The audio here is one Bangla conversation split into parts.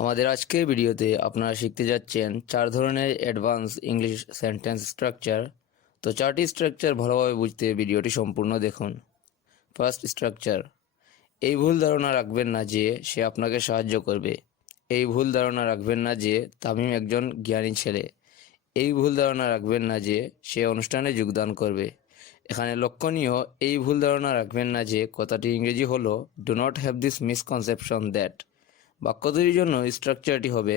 আমাদের আজকের ভিডিওতে আপনারা শিখতে যাচ্ছেন 4 ধরনের অ্যাডভান্স ইংলিশ সেন্টেন্স স্ট্রাকচার। তো 4টি স্ট্রাকচার ভালোভাবে বুঝতে ভিডিওটি সম্পূর্ণ দেখুন। ফার্স্ট স্ট্রাকচার, এই ভুল ধারণা রাখবেন না যে সে আপনাকে সাহায্য করবে। এই ভুল ধারণা রাখবেন না যে তামিম একজন জ্ঞানী ছেলে। এই ভুল ধারণা রাখবেন না যে সে অনুষ্ঠানে যোগদান করবে। এখানে লক্ষণীয় এই ভুল ধারণা রাখবেন না যে কথাটি ইংরেজি হলো do not have this misconception that. বাক্য তৈরির জন্য স্ট্রাকচারটি হবে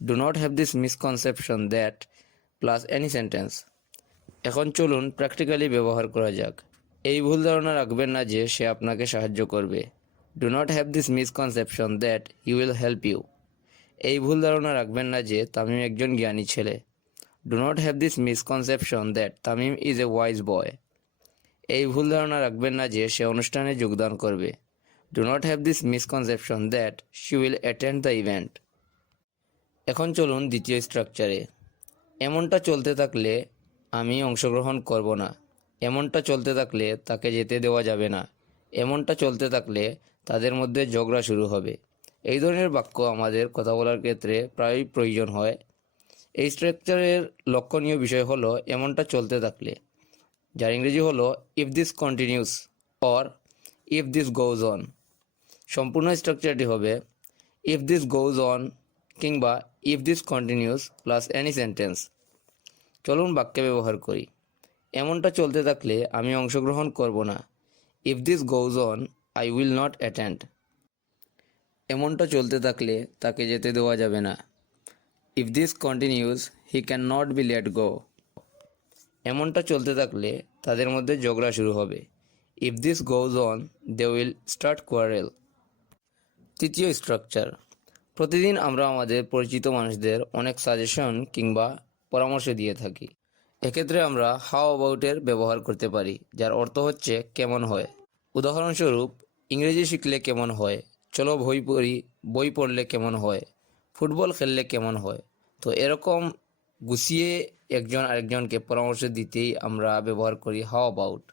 do not have this misconception that plus any sentence. এখন চলুন প্র্যাকটিক্যালি ব্যবহার করা যাক। এই ভুল ধারণা রাখবেন না যে সে আপনাকে সাহায্য করবে। Do not have this misconception that he will help you. এই ভুল ধারণা রাখবেন না যে তামিম একজন জ্ঞানী ছেলে। Do not have this misconception that Tamim is a wise boy. এই ভুল ধারণা রাখবেন না যে সে অনুষ্ঠানে যোগদান করবে। Do not have this misconception that she will attend the event. এখন চলুন দ্বিতীয় স্ট্রাকচারে। এমনটা চলতে থাকলে আমি অংশগ্রহণ করব না। এমনটা চলতে থাকলে তাকে যেতে দেওয়া যাবে না। এমনটা চলতে থাকলে তাদের মধ্যে ঝগড়া শুরু হবে। এই ধরনের বাক্য আমাদের কথা বলার ক্ষেত্রে প্রায়ই প্রয়োজন হয়। এই স্ট্রাকচারের লক্ষণীয় বিষয় হলো এমনটা চলতে থাকলে, যার ইংরেজি হলো if this continuous or if this goes on. সম্পূর্ণ স্ট্রাকচারটি হবে ইফ দিস গোজ অন কিংবা if this continuous plus any sentence. চলুন বাক্যে ব্যবহার করি। এমনটা চলতে থাকলে আমি অংশগ্রহণ করব না। If this goes on I will not attend. এমনটা চলতে থাকলে তাকে যেতে দেওয়া যাবে না। If this continues he can not be let go. এমনটা চলতে থাকলে তাদের মধ্যে ঝগড়া শুরু হবে। If this goes on they will start quarrel. তৃতীয় স্ট্রাকচার, প্রতিদিন আমরা আমাদের পরিচিত মানুষদের অনেক সাজেশন কিংবা পরামর্শ দিয়ে থাকি। এক্ষেত্রে আমরা হাউ অ্যাবাউটের ব্যবহার করতে পারি, যার অর্থ হচ্ছে কেমন হয়। উদাহরণস্বরূপ, ইংরেজি শিখলে কেমন হয়, চলো বই পড়ি, বই পড়লে কেমন হয়, ফুটবল খেললে কেমন হয়। তো এরকম গুছিয়ে একজন আরেকজনকে পরামর্শ দিতেই আমরা ব্যবহার করি হাউ অ্যাবাউট।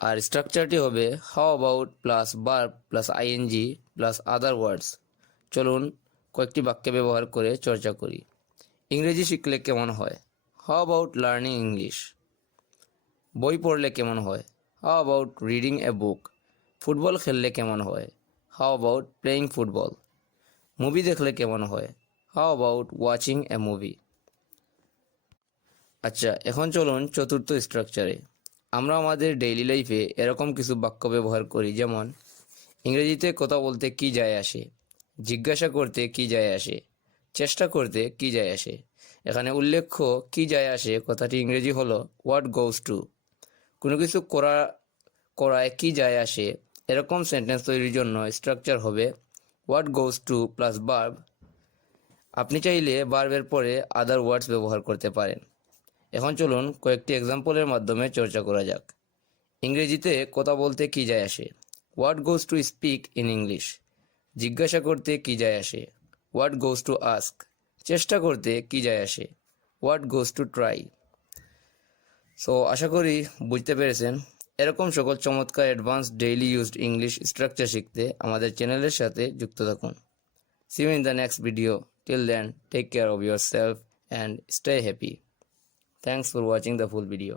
আর স্ট্রাকচারটি হবে how about plus verb plus ING plus other words. চলুন কয়েকটি বাক্যে ব্যবহার করে চর্চা করি। ইংরেজি শিখলে কেমন হয়, হাউ অ্যাবাউট লার্নিং ইংলিশ। বই পড়লে কেমন হয়, how about reading a book. Football খেললে কেমন হয়, how about playing football. Movie দেখলে কেমন হয়, how about watching a movie. আচ্ছা, এখন চলুন চতুর্থ স্ট্রাকচারে। আমরা আমাদের ডেইলি লাইফে এরকম কিছু বাক্য ব্যবহার করি, যেমন ইংরেজিতে কথা বলতে কি যায় আসে, জিজ্ঞাসা করতে কি যায় আসে, চেষ্টা করতে কি যায় আসে। এখানে উল্লেখ্য কি যায় আসে কথাটি ইংরেজি হলো হোয়াট গোজ টু। কোনো কিছু করায় কি যায় আসে, এরকম সেন্টেন্স তৈরির জন্য স্ট্রাকচার হবে what goes two plus verb. আপনি চাইলে ভার্বের পরে আদার ওয়ার্ডস ব্যবহার করতে পারেন। এখন চলুন কয়েকটি এক্সাম্পলের মাধ্যমে চর্চা করা যাক। ইংরেজিতে কথা বলতে কি যায় আসে, what goes to speak in English. জিজ্ঞাসা করতে কি যায় আসে, হোয়াট গোজ টু আস্ক। চেষ্টা করতে কি যায় আসে, what goes to try. So আশা করি বুঝতে পেরেছেন। এরকম সকল চমৎকার advance daily used English structure শিখতে আমাদের চ্যানেলের সাথে যুক্ত থাকুন। See you in the next video. Till then, take care of yourself and stay happy. Thanks for watching the full video.